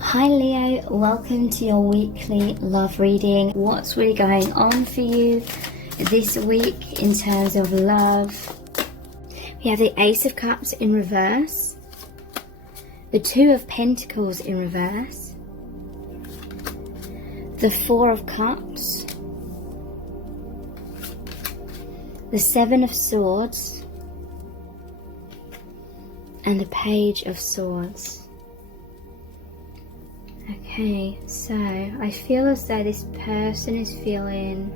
Hi Leo, welcome to your weekly love reading. What's really going on for you this week in terms of love? We have the Ace of Cups in reverse, the Two of Pentacles in reverse, the Four of Cups, the Seven of Swords, and the Page of Swords. Okay, so I feel as though this person is feeling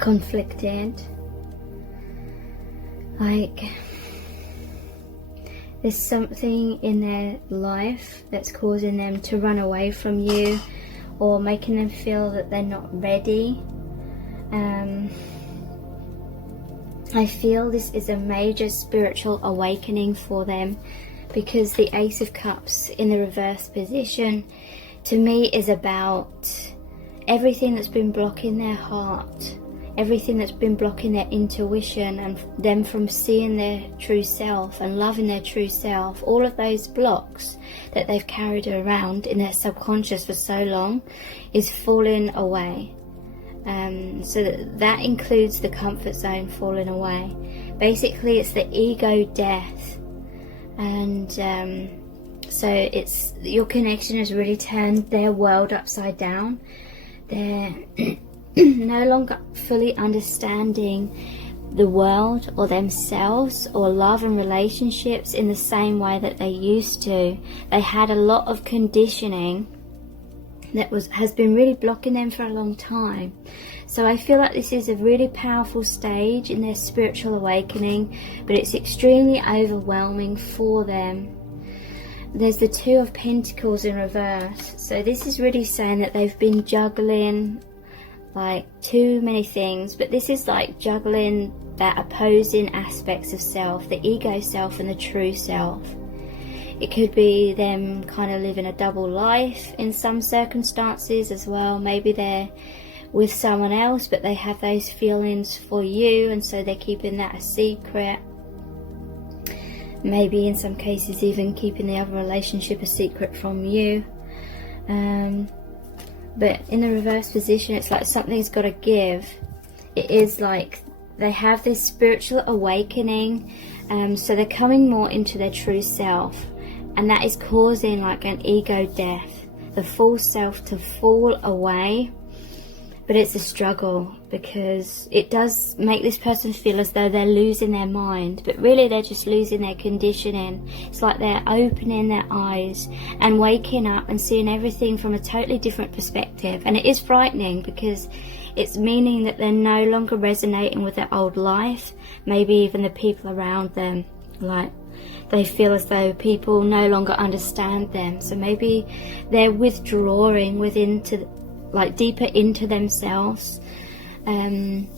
conflicted. Like there's something in their life that's causing them to run away from you or making them feel that they're not ready. I feel this is a major spiritual awakening for them, because the Ace of Cups in the reverse position to me is about everything that's been blocking their heart, everything that's been blocking their intuition and them from seeing their true self and loving their true self. All of those blocks that they've carried around in their subconscious for so long is falling away. So that includes the comfort zone falling away. Basically it's the ego death. And so it's your connection has really turned their world upside down. They're no longer fully understanding the world or themselves or love and relationships in the same way that they used to. They had a lot of conditioning that has been really blocking them for a long time. So I feel like this is a really powerful stage in their spiritual awakening, but it's extremely overwhelming for them. There's the Two of Pentacles in reverse. So this is really saying that they've been juggling like too many things, but this is like juggling that opposing aspects of self, the ego self and the true self. It could be them kind of living a double life in some circumstances as well. Maybe they're with someone else but they have those feelings for you, and so they're keeping that a secret. Maybe in some cases even keeping the other relationship a secret from you. But in the reverse position it's like something's got to give. It is like they have this spiritual awakening, so they're coming more into their true self. And that is causing like an ego death, the false self to fall away. But it's a struggle because it does make this person feel as though they're losing their mind, but really they're just losing their conditioning. It's like they're opening their eyes and waking up and seeing everything from a totally different perspective. And it is frightening because it's meaning that they're no longer resonating with their old life, maybe even the people around them. Like they feel as though people no longer understand them, so maybe they're withdrawing deeper into themselves. They've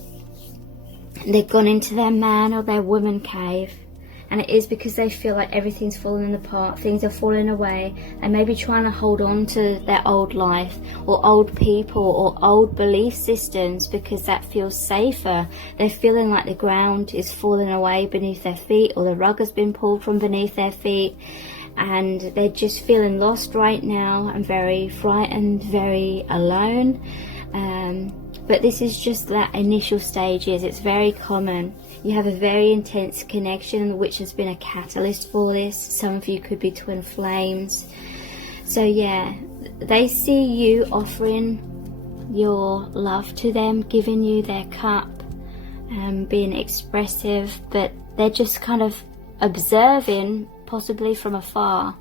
gone into their man or their woman cave, and it is because they feel like everything's falling apart, things are falling away, and maybe trying to hold on to their old life or old people or old belief systems because that feels safer. They're feeling like the ground is falling away beneath their feet, or the rug has been pulled from beneath their feet, and they're just feeling lost right now and very frightened, very alone. But this is just that initial stages. It's very common. You have a very intense connection which has been a catalyst for this. Some of you could be twin flames. So yeah, they see you offering your love to them, giving you their cup, being expressive, but they're just kind of observing, possibly from afar,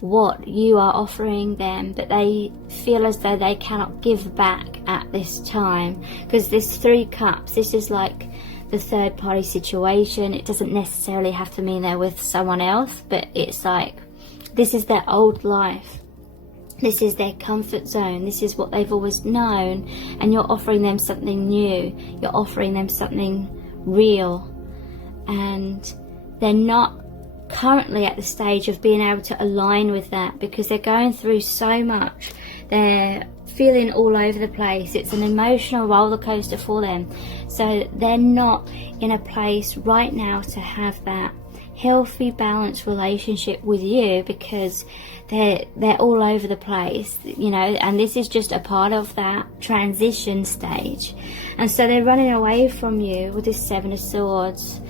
what you are offering them, but they feel as though they cannot give back at this time, because this Three Cups, this is like the third party situation. It doesn't necessarily have to mean they're with someone else, but it's like this is their old life, this is their comfort zone, this is what they've always known, and you're offering them something new, you're offering them something real, and they're not currently at the stage of being able to align with that because they're going through so much. They're feeling all over the place. It's an emotional roller coaster for them. So they're not in a place right now to have that healthy, balanced relationship with you, because they're all over the place, you know, and this is just a part of that transition stage. And so they're running away from you with this Seven of Swords.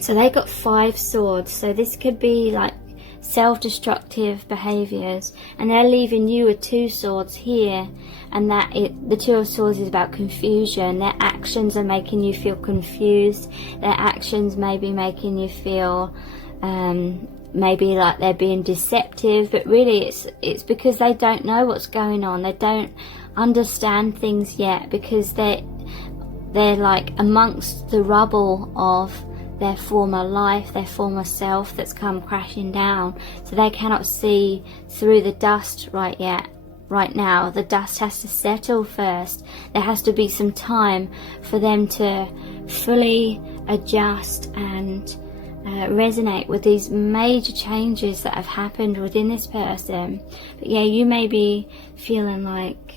So they got 5 swords, so this could be like self-destructive behaviors, and they're leaving you with 2 swords here, and the 2 of Swords is about confusion. Their actions are making you feel confused. Their actions may be making you feel maybe like they're being deceptive, but really it's because they don't know what's going on. They don't understand things yet, because they're like amongst the rubble of their former life, their former self that's come crashing down. So they cannot see through the dust right now. The dust has to settle first. There has to be some time for them to fully adjust and resonate with these major changes that have happened within this person. But yeah, you may be feeling like,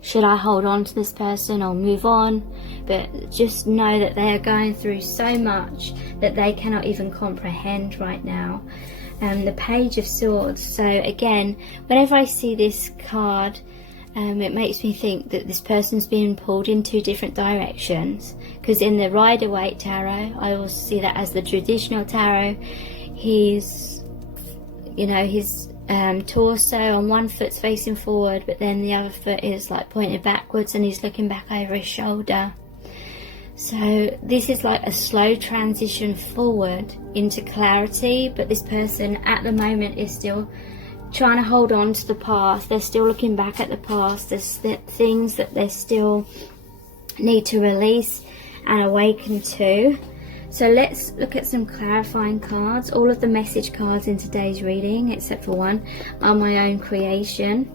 should I hold on to this person or move on? But just know that they are going through so much that they cannot even comprehend right now. The Page of Swords. So again, whenever I see this card, it makes me think that this person's being pulled in 2 different directions. Because in the Rider-Waite Tarot, I always see that as the traditional tarot. He's, you know, his torso on one foot's facing forward, but then the other foot is like pointed backwards, and he's looking back over his shoulder. So this is like a slow transition forward into clarity, but this person at the moment is still trying to hold on to the past. They're still looking back at the past. There's things that they still need to release and awaken to. So let's look at some clarifying cards. All of the message cards in today's reading, except for one, are my own creation.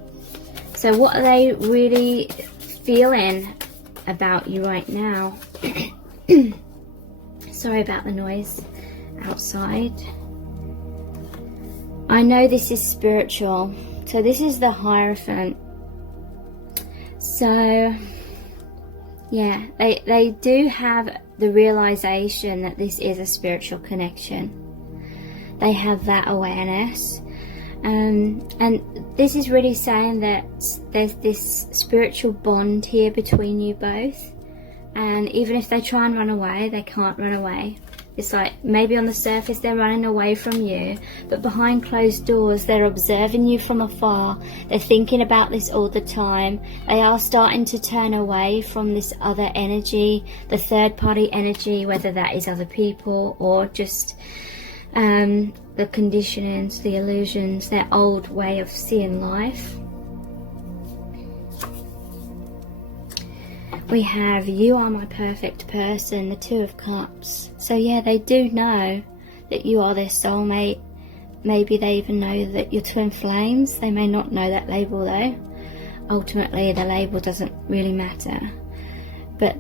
So what are they really feeling about you right now? Sorry about the noise outside. I know this is spiritual. So this is the Hierophant. So yeah, they do have the realization that this is a spiritual connection. They have that awareness. And this is really saying that there's this spiritual bond here between you both. And even if they try and run away, they can't run away. It's like maybe on the surface they're running away from you, but behind closed doors they're observing you from afar. They're thinking about this all the time. They are starting to turn away from this other energy, the third party energy, whether that is other people or just the conditionings, the illusions, their old way of seeing life. We have You Are My Perfect Person, the Two of Cups. So yeah, they do know that you are their soulmate. Maybe they even know that you're twin flames. They may not know that label though. Ultimately, the label doesn't really matter. But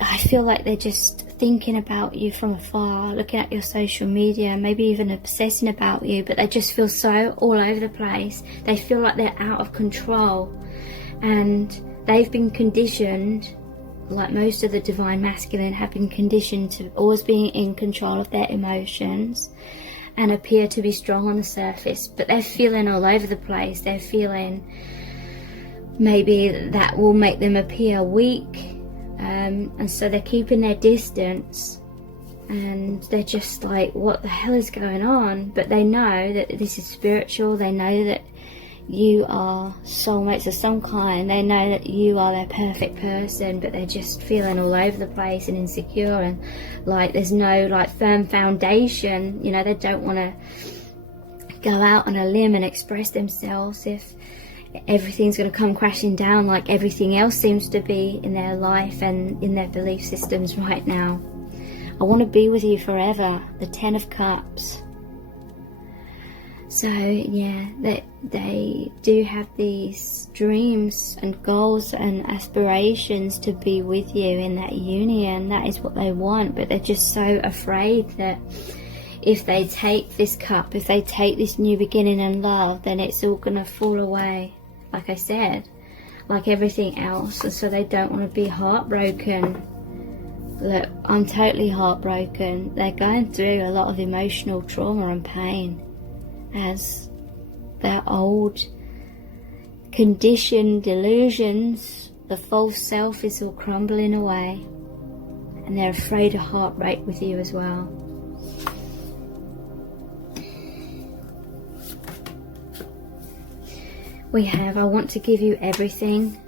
I feel like they're just thinking about you from afar, looking at your social media, maybe even obsessing about you, but they just feel so all over the place. They feel like they're out of control. And they've been conditioned, like most of the divine masculine have been conditioned to always being in control of their emotions and appear to be strong on the surface, but they're feeling all over the place. They're feeling maybe that will make them appear weak, and so they're keeping their distance, and they're just like, what the hell is going on? But they know that this is spiritual. They know that you are soulmates of some kind. They know that you are their perfect person, but they're just feeling all over the place and insecure, and like there's no like firm foundation. You know, they don't want to go out on a limb and express themselves if everything's going to come crashing down like everything else seems to be in their life and in their belief systems right now. I want to be with you forever, the 10 of Cups. So yeah, they do have these dreams and goals and aspirations to be with you in that union. That is what they want, but they're just so afraid that if they take this cup, if they take this new beginning in love, then it's all going to fall away, like I said, like everything else. And so they don't want to be heartbroken. look, I'm totally heartbroken. They're going through a lot of emotional trauma and pain as their old conditioned delusions, the false self is all crumbling away, and they're afraid of heartbreak with you as well. We have, I want to give you everything.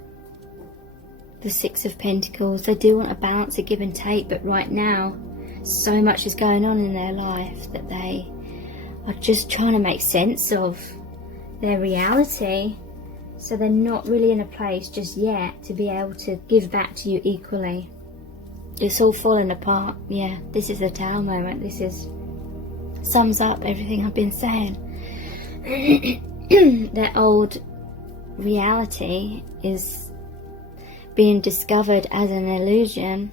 The Six of Pentacles. They do want a balance, a give and take, but right now so much is going on in their life that they are just trying to make sense of their reality. So they're not really in a place just yet to be able to give back to you equally. It's all falling apart. Yeah, this is the Tower moment. This is sums up everything I've been saying. Their old reality is being discovered as an illusion,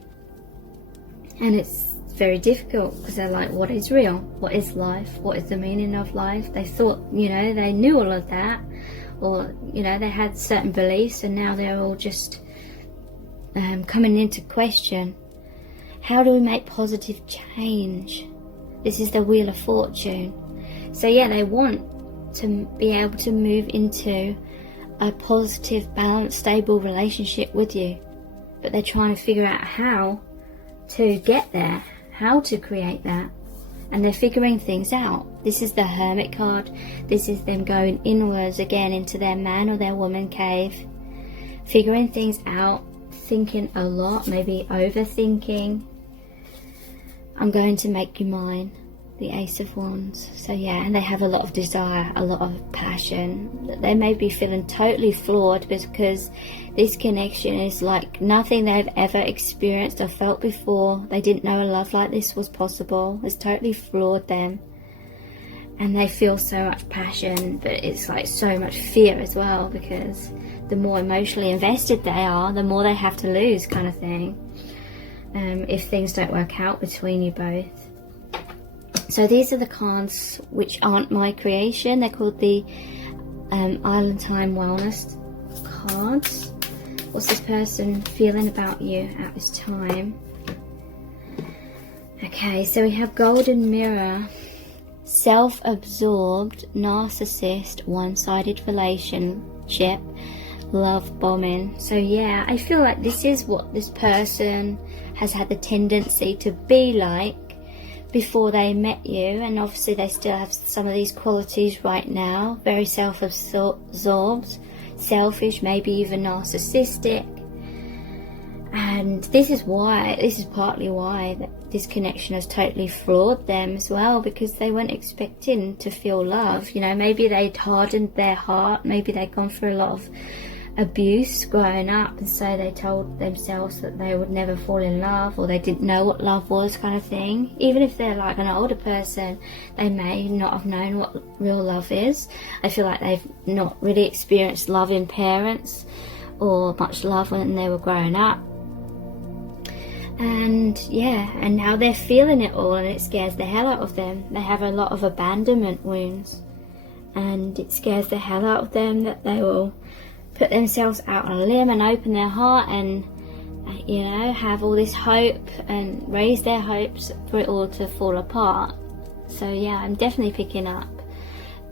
and it's very difficult because they're like, what is real? What is life? What is the meaning of life? They thought, you know, they knew all of that, or, you know, they had certain beliefs, and now they're all just coming into question. How do we make positive change? This is the Wheel of Fortune. So yeah, they want to be able to move into a positive, balanced, stable relationship with you, but they're trying to figure out how to get there, how to create that, and they're figuring things out. This is the Hermit card. This is them going inwards again into their man or their woman cave, figuring things out, thinking a lot, maybe overthinking. I'm going to make you mine. The Ace of Wands. So yeah, and they have a lot of desire, a lot of passion. They may be feeling totally flawed because this connection is like nothing they've ever experienced or felt before. They didn't know a love like this was possible. It's totally flawed them. And they feel so much passion, but it's like so much fear as well, because the more emotionally invested they are, the more they have to lose, kind of thing. If things don't work out between you both. So these are the cards which aren't my creation. They're called the Island Time Wellness cards. What's this person feeling about you at this time? Okay, so we have Golden Mirror, self-absorbed, narcissist, one-sided relationship, love bombing. So yeah, I feel like this is what this person has had the tendency to be like before they met you, and obviously they still have some of these qualities right now. Very self-absorbed, selfish, maybe even narcissistic. And this is partly why this connection has totally flawed them as well, because they weren't expecting to feel love. You know, maybe they'd hardened their heart, maybe they'd gone through a lot of abuse growing up, and so they told themselves that they would never fall in love, or they didn't know what love was, kind of thing. Even if they're like an older person, they may not have known what real love is. I feel like they've not really experienced loving parents or much love when they were growing up. And yeah, and now they're feeling it all, and it scares the hell out of them. They have a lot of abandonment wounds, and it scares the hell out of them that they will put themselves out on a limb and open their heart and, you know, have all this hope and raise their hopes for it all to fall apart. So yeah, I'm definitely picking up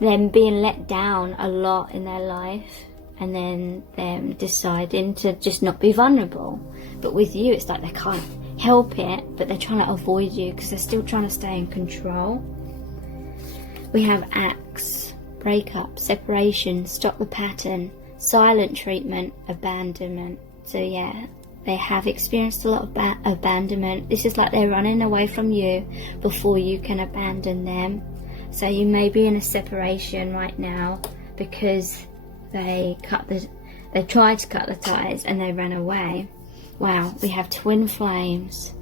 them being let down a lot in their life, and then them deciding to just not be vulnerable. But with you, it's like they can't help it, but they're trying to avoid you because they're still trying to stay in control. We have Axe, breakup, separation, stop the pattern, silent treatment, abandonment. So yeah, they have experienced a lot of abandonment. This is like they're running away from you before you can abandon them. So you may be in a separation right now because they tried to cut the ties and they ran away. Wow, we have twin flames,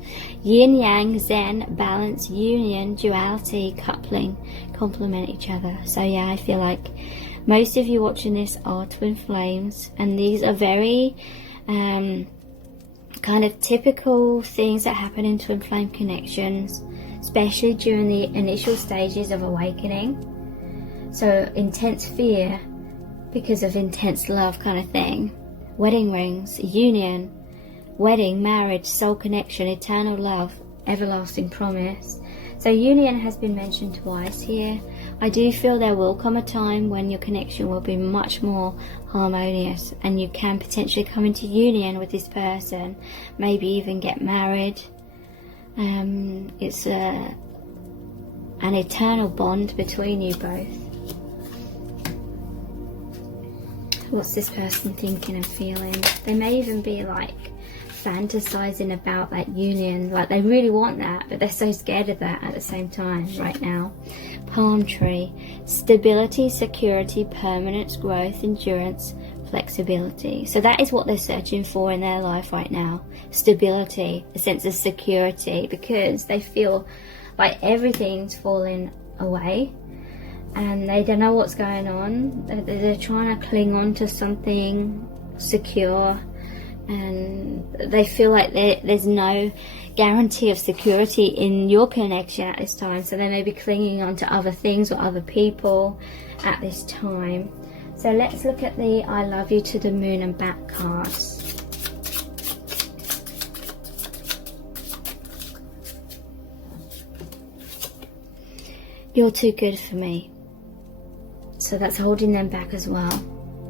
yin yang, zen, balance, union, duality, coupling, complement each other. So yeah, I feel like most of you watching this are twin flames, and these are very kind of typical things that happen in twin flame connections, especially during the initial stages of awakening. So intense fear because of intense love, kind of thing. Wedding rings, union, wedding, marriage, soul connection, eternal love, everlasting promise. So union has been mentioned twice here. I do feel there will come a time when your connection will be much more harmonious and you can potentially come into union with this person, maybe even get married. It's an eternal bond between you both. What's this person thinking and feeling? They may even be like fantasizing about that union, like they really want that, but they're so scared of that at the same time right now. Palm tree, stability, security, permanence, growth, endurance, flexibility. So that is what they're searching for in their life right now. Stability, a sense of security, because they feel like everything's falling away and they don't know what's going on. They're trying to cling on to something secure, and they feel like there's no guarantee of security in your connection at this time, so they may be clinging on to other things or other people at this time. So let's look at the I love you to the moon and back cards. You're too good for me. So that's holding them back as well.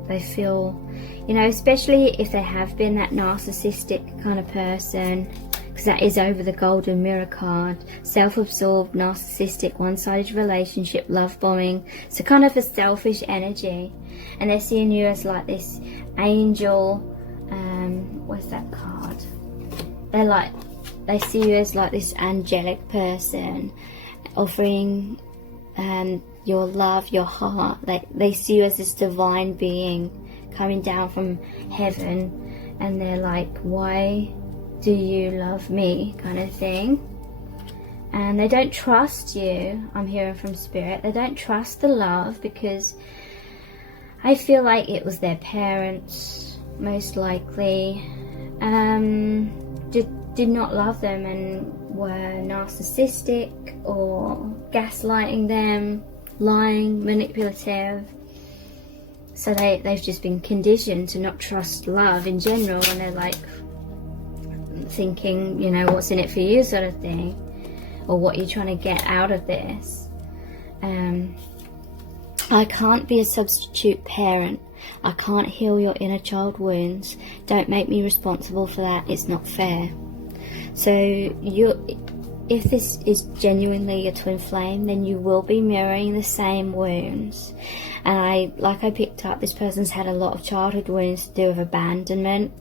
They feel, you know, especially if they have been that narcissistic kind of person, because that is over the golden mirror card. Self-absorbed, narcissistic, one-sided relationship, love bombing. So kind of a selfish energy. And they're seeing you as like this angel. Where's that card? They see you as like this angelic person, offering your love, your heart. They see you as this divine being coming down from heaven, and they're like, why do you love me, kind of thing. And they don't trust you. I'm hearing from spirit, they don't trust the love, because I feel like it was their parents most likely did not love them and were narcissistic or gaslighting them, lying, manipulative. So they've just been conditioned to not trust love in general, and they're like thinking, you know, what's in it for you sort of thing, or what you're trying to get out of this. I can't be a substitute parent. I can't heal your inner child wounds. Don't make me responsible for that. It's not fair. So if this is genuinely your twin flame, then you will be mirroring the same wounds. And I picked up, this person's had a lot of childhood wounds to do with abandonment.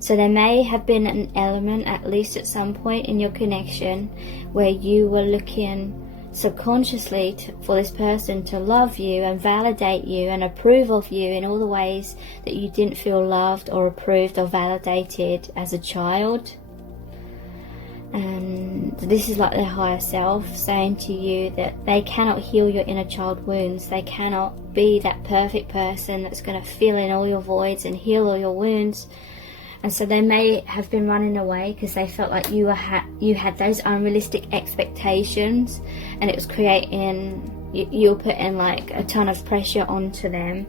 So there may have been an element, at least at some point in your connection, where you were looking subconsciously for this person to love you and validate you and approve of you in all the ways that you didn't feel loved or approved or validated as a child. And this is like their higher self saying to you that they cannot heal your inner child wounds. They cannot be that perfect person that's going to fill in all your voids and heal all your wounds. And so they may have been running away because they felt like you had those unrealistic expectations, and it was creating, you were putting like a ton of pressure onto them,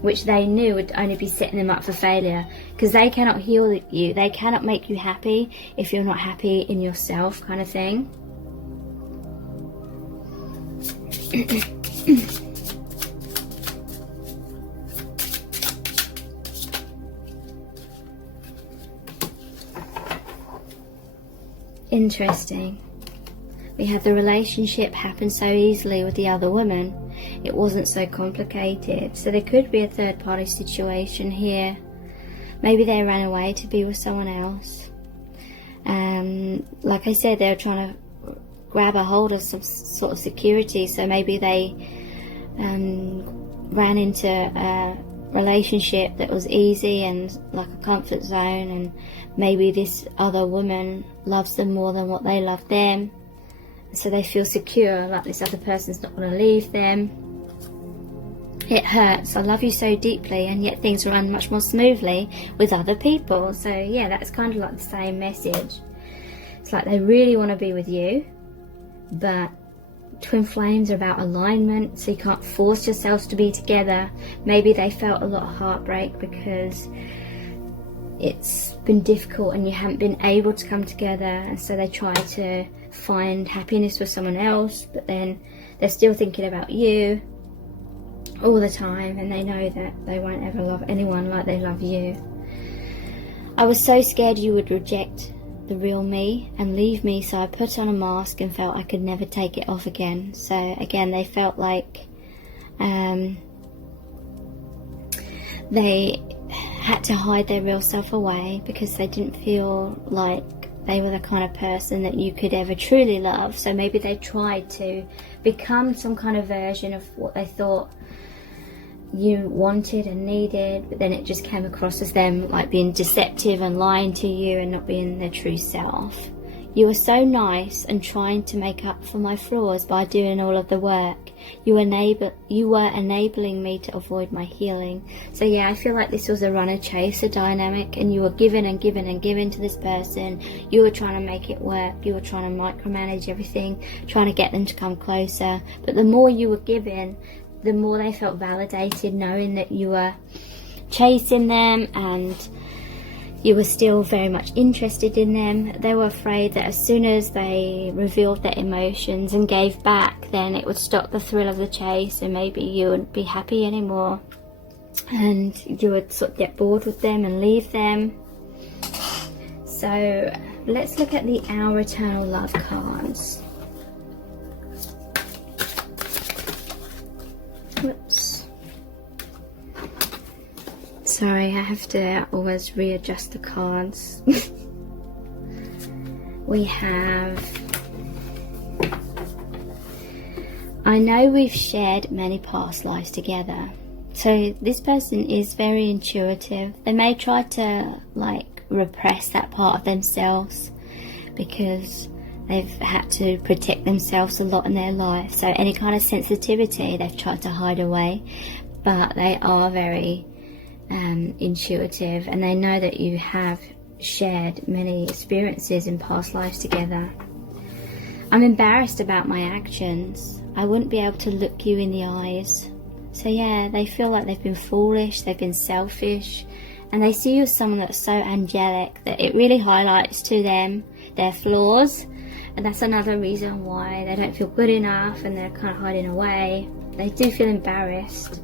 which they knew would only be setting them up for failure, because they cannot heal you. They cannot make you happy if you're not happy in yourself, kind of thing. Interesting. We had the relationship happen so easily with the other woman. It wasn't so complicated. So there could be a third party situation here. Maybe they ran away to be with someone else. Like I said, they were trying to grab a hold of some sort of security. So maybe they ran into a relationship that was easy and like a comfort zone, and maybe this other woman loves them more than what they love them, so they feel secure, like this other person's not going to leave them. It hurts. I love you so deeply, and yet things run much more smoothly with other people. So yeah, that's kind of like the same message. It's like they really want to be with you, but twin flames are about alignment, so you can't force yourselves to be together. Maybe they felt a lot of heartbreak because it's been difficult and you haven't been able to come together, and so they try to find happiness with someone else, but then they're still thinking about you all the time, and they know that they won't ever love anyone like they love you. I was so scared you would reject the real me and leave me, so I put on a mask and felt I could never take it off again. So again, they felt like they had to hide their real self away because they didn't feel like they were the kind of person that you could ever truly love. So maybe they tried to become some kind of version of what they thought you wanted and needed, but then it just came across as them like being deceptive and lying to you and not being their true self. You were so nice and trying to make up for my flaws by doing all of the work. You were enabling me to avoid my healing. So yeah, I feel like this was a runner-chaser dynamic, and you were giving and giving and giving to this person. You were trying to make it work. You were trying to micromanage everything, trying to get them to come closer. But the more you were giving, the more they felt validated, knowing that you were chasing them and you were still very much interested in them. They were afraid that as soon as they revealed their emotions and gave back, then it would stop the thrill of the chase, and maybe you wouldn't be happy anymore, and you would sort of get bored with them and leave them. So let's look at the Our Eternal Love cards. Whoops. Sorry, I have to always readjust the cards. We have, I know we've shared many past lives together. So this person is very intuitive. They may try to like repress that part of themselves because they've had to protect themselves a lot in their life. So any kind of sensitivity they've tried to hide away, but they are very intuitive, and they know that you have shared many experiences in past lives together. I'm embarrassed about my actions. I wouldn't be able to look you in the eyes. So yeah, they feel like they've been foolish, they've been selfish, and they see you as someone that's so angelic that it really highlights to them their flaws, and that's another reason why they don't feel good enough and they're kind of hiding away. They do feel embarrassed.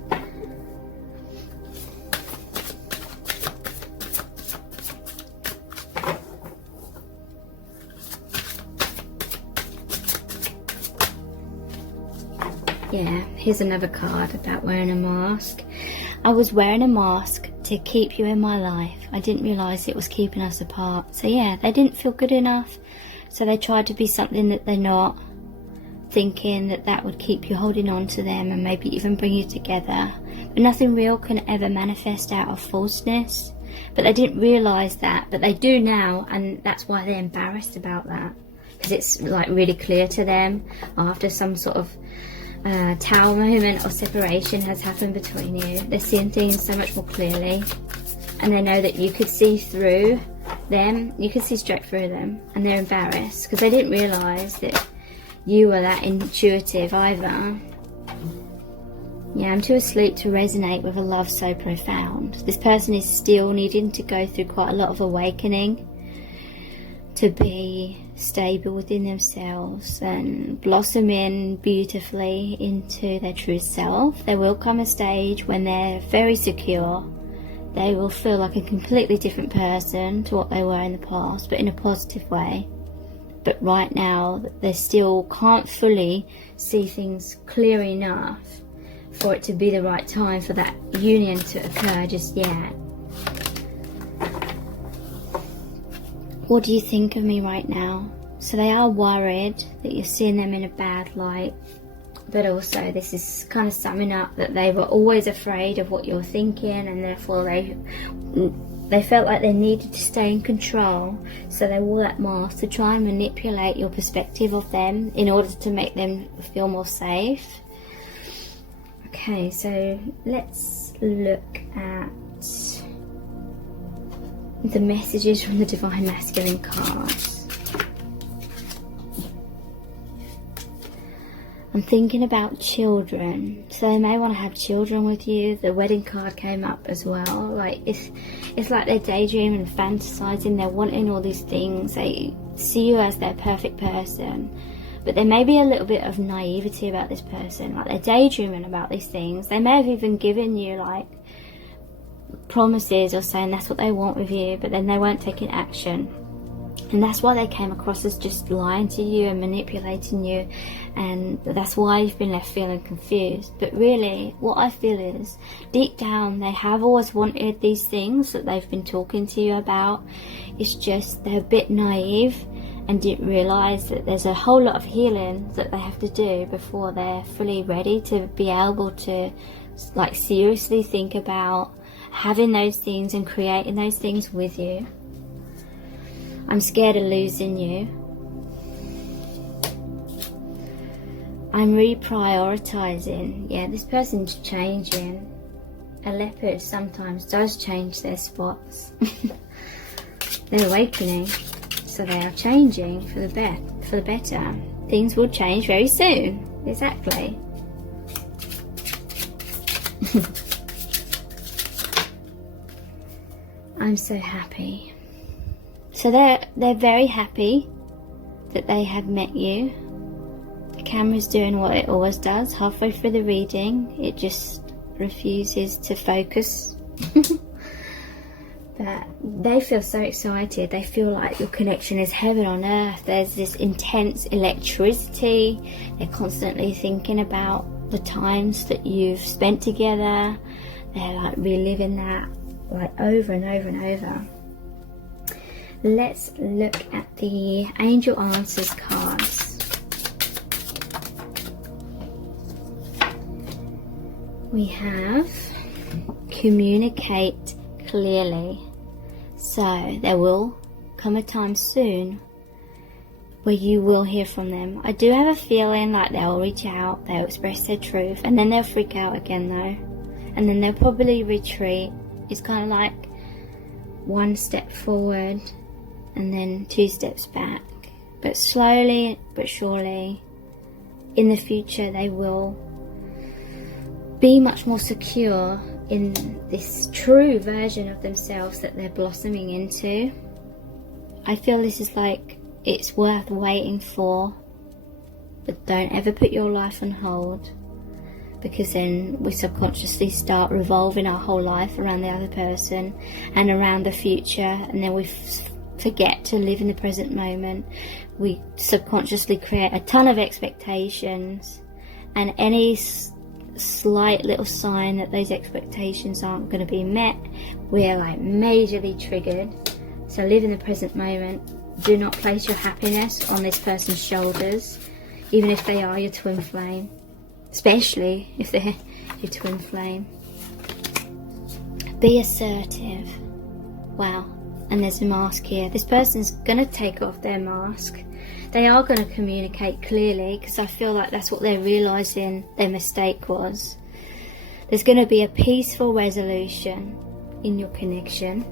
Yeah, here's another card about wearing a mask. I was wearing a mask to keep you in my life. I didn't realise it was keeping us apart. So yeah, they didn't feel good enough, so they tried to be something that they're not, thinking that that would keep you holding on to them and maybe even bring you together. But nothing real can ever manifest out of falseness. But they didn't realise that, but they do now, and that's why they're embarrassed about that. Because it's like really clear to them after some sort of tower moment or separation has happened between you. They're seeing things so much more clearly, and they know that you could see through them, you could see straight through them, and they're embarrassed because they didn't realise that you were that intuitive either. Yeah, I'm too asleep to resonate with a love so profound. This person is still needing to go through quite a lot of awakening to be stable within themselves and blossoming beautifully into their true self. There will come a stage when they're very secure. They will feel like a completely different person to what they were in the past, but in a positive way. But right now, they still can't fully see things clear enough for it to be the right time for that union to occur just yet. What do you think of me right now? So they are worried that you're seeing them in a bad light, but also this is kind of summing up that they were always afraid of what you're thinking, and therefore they felt like they needed to stay in control, so they wore that mask to try and manipulate your perspective of them in order to make them feel more safe. Okay, so let's look at the messages from the Divine Masculine cards. I'm thinking about children, so they may want to have children with you. The wedding card came up as well. Like it's like they're daydreaming and fantasizing. They're wanting all these things. They see you as their perfect person, but there may be a little bit of naivety about this person. Like they're daydreaming about these things. They may have even given you like promises or saying that's what they want with you, but then they weren't taking action. And that's why they came across as just lying to you and manipulating you, and that's why you've been left feeling confused. But really, what I feel is, deep down, they have always wanted these things that they've been talking to you about. It's just they're a bit naive and didn't realise that there's a whole lot of healing that they have to do before they're fully ready to be able to like seriously think about having those things and creating those things with you. I'm scared of losing you. I'm reprioritizing. Yeah, this person's changing. A leopard sometimes does change their spots. They're awakening, so they are changing for the better. Things will change very soon. Exactly. I'm so happy. So they're very happy that they have met you. The camera's doing what it always does. Halfway through the reading, it just refuses to focus. But they feel so excited. They feel like your connection is heaven on earth. There's this intense electricity. They're constantly thinking about the times that you've spent together. They're like reliving that like over and over and over. Let's look at the Angel Answers cards. We have communicate clearly. So there will come a time soon where you will hear from them. I do have a feeling like they'll reach out, they'll express their truth, and then they'll freak out again though. And then they'll probably retreat. It's kind of like one step forward and then 2 steps back. But slowly but surely, in the future, they will be much more secure in this true version of themselves that they're blossoming into. I feel this is like it's worth waiting for, but don't ever put your life on hold, because then we subconsciously start revolving our whole life around the other person and around the future, and then we forget to live in the present moment. We subconsciously create a ton of expectations, and any slight little sign that those expectations aren't going to be met, we're like majorly triggered. So live in the present moment. Do not place your happiness on this person's shoulders, even if they are your twin flame, especially if they're your twin flame. Be assertive. Wow. And there's a mask here. This person's going to take off their mask. They are going to communicate clearly, because I feel like that's what they're realising their mistake was. There's going to be a peaceful resolution in your connection.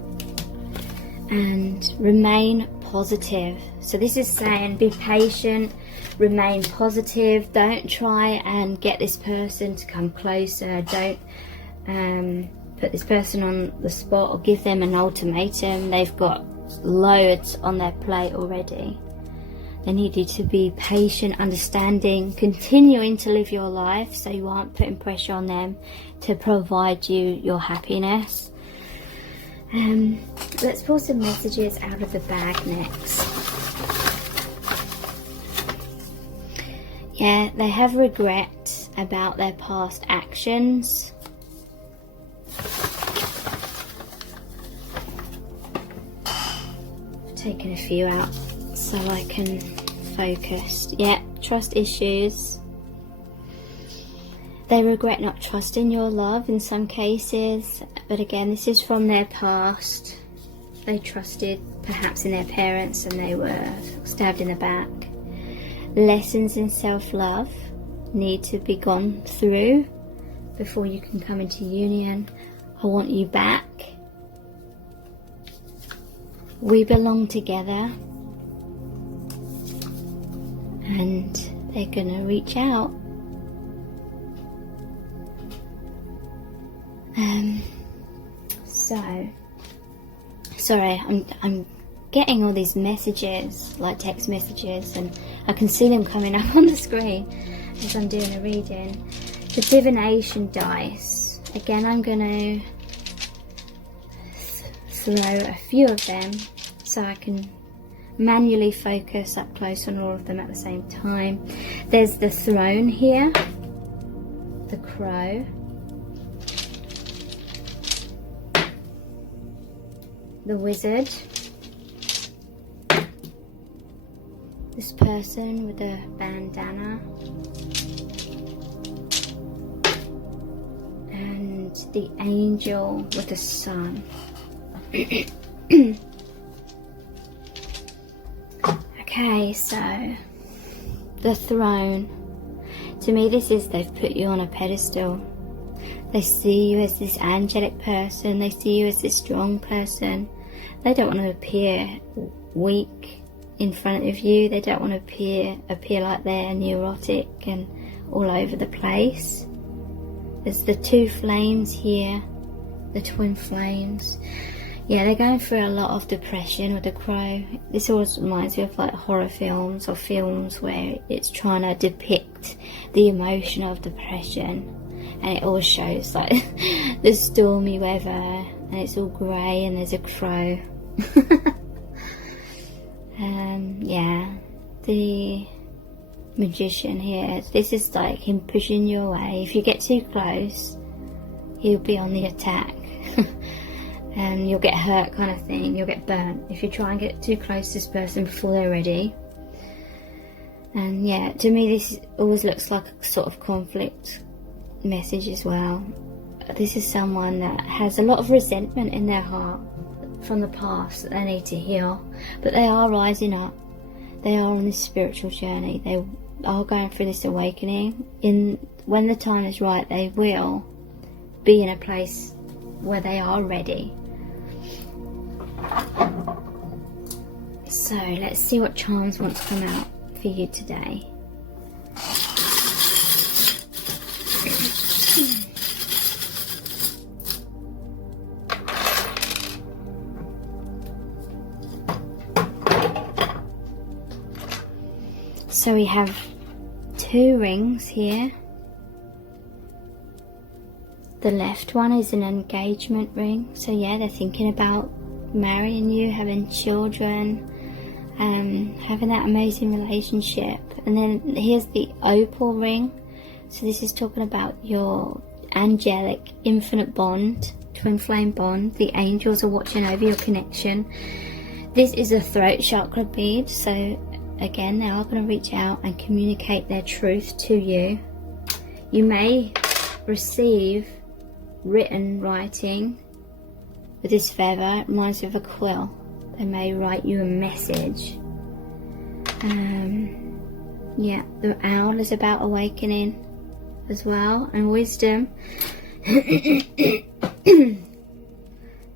And remain positive. So this is saying be patient, remain positive. Don't try and get this person to come closer. Don't put this person on the spot or give them an ultimatum. They've got loads on their plate already. They need you to be patient, understanding, continuing to live your life, so you aren't putting pressure on them to provide you your happiness. Let's pull some messages out of the bag next. Yeah, they have regret about their past actions. I've taken a few out so I can focus. Yeah, trust issues. They regret not trusting your love in some cases, but again, this is from their past. They trusted perhaps in their parents and they were stabbed in the back. Lessons in self-love need to be gone through before you can come into union. I want you back. We belong together. And they're going to reach out. So sorry, I'm getting all these messages, like text messages, and I can see them coming up on the screen as I'm doing a reading. The divination dice. Again, I'm gonna throw a few of them so I can manually focus up close on all of them at the same time. There's the throne here, the crow, the wizard, this person with a bandana, and the angel with the sun. Okay, so the throne. To me, this is, they've put you on a pedestal. They see you as this angelic person. They see you as this strong person. They don't want to appear weak in front of you. They don't want to appear like they're neurotic and all over the place. There's the two flames here, the twin flames. Yeah, they're going through a lot of depression with the crow. This always reminds me of like horror films or films where it's trying to depict the emotion of depression, and it always shows like the stormy weather and it's all grey and there's a crow. Yeah, the magician here, this is like him pushing you away. If you get too close, he'll be on the attack. And you'll get hurt, kind of thing. You'll get burnt if you try and get too close to this person before they're ready. And yeah, to me this always looks like a sort of conflict message as well. This is someone that has a lot of resentment in their heart from the past that they need to heal, but they are rising up. They are on this spiritual journey. They are going through this awakening. When the time is right, they will be in a place where they are ready. So let's see what charms want to come out for you today. So we have two rings here. The left one is an engagement ring. So yeah, they're thinking about marrying you, having children, having that amazing relationship. And then here's the opal ring. So this is talking about your angelic infinite bond, twin flame bond. The angels are watching over your connection. This is a throat chakra bead. So again, they are going to reach out and communicate their truth to you. You may receive writing with this feather. It reminds me of a quill. They may write you a message. Yeah, the owl is about awakening as well, and wisdom.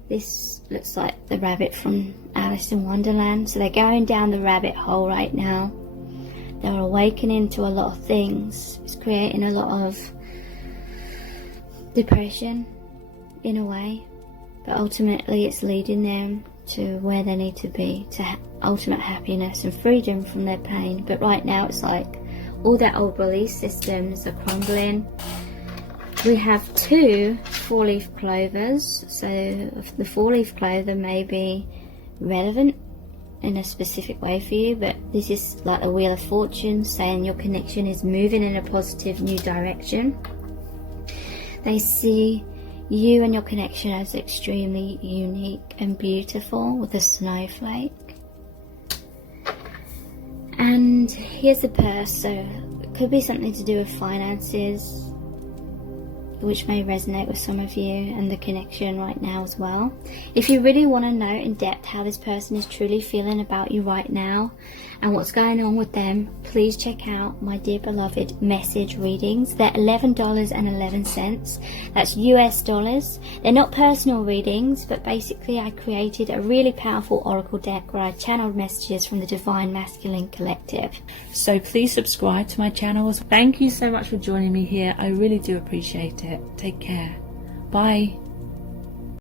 This looks like the rabbit from Alice in Wonderland. So they're going down the rabbit hole right now. They're awakening to a lot of things. It's creating a lot of depression in a way, but ultimately it's leading them to where they need to be, to ultimate happiness and freedom from their pain. But right now it's like all their old belief systems are crumbling. We have two four-leaf clovers. So the four-leaf clover may be relevant in a specific way for you, but this is like a wheel of fortune saying your connection is moving in a positive new direction. They see you and your connection as extremely unique and beautiful with a snowflake. And here's the purse. So it could be something to do with finances, which may resonate with some of you and the connection right now as well. If you really want to know in depth how this person is truly feeling about you right now and what's going on with them, please check out my dear beloved message readings. They're $11.11. That's US dollars. They're not personal readings, but basically I created a really powerful oracle deck where I channeled messages from the Divine Masculine Collective. So please subscribe to my channel. Thank you so much for joining me here. I really do appreciate it. Take care. Bye.